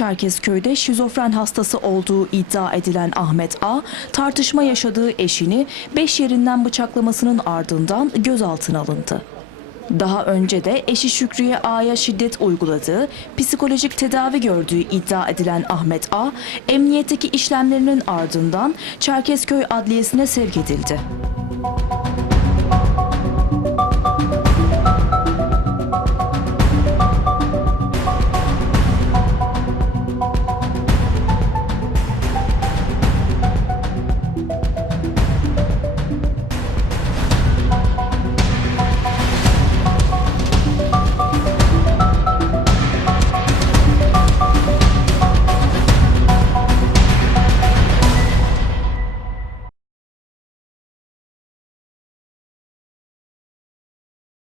Çerkezköy'de şizofren hastası olduğu iddia edilen Ahmet A, tartışma yaşadığı eşini beş yerinden bıçaklamasının ardından gözaltına alındı. Daha önce de eşi Şükrü'ye A'ya şiddet uyguladığı, psikolojik tedavi gördüğü iddia edilen Ahmet A, emniyetteki işlemlerinin ardından Çerkezköy Adliyesi'ne sevk edildi.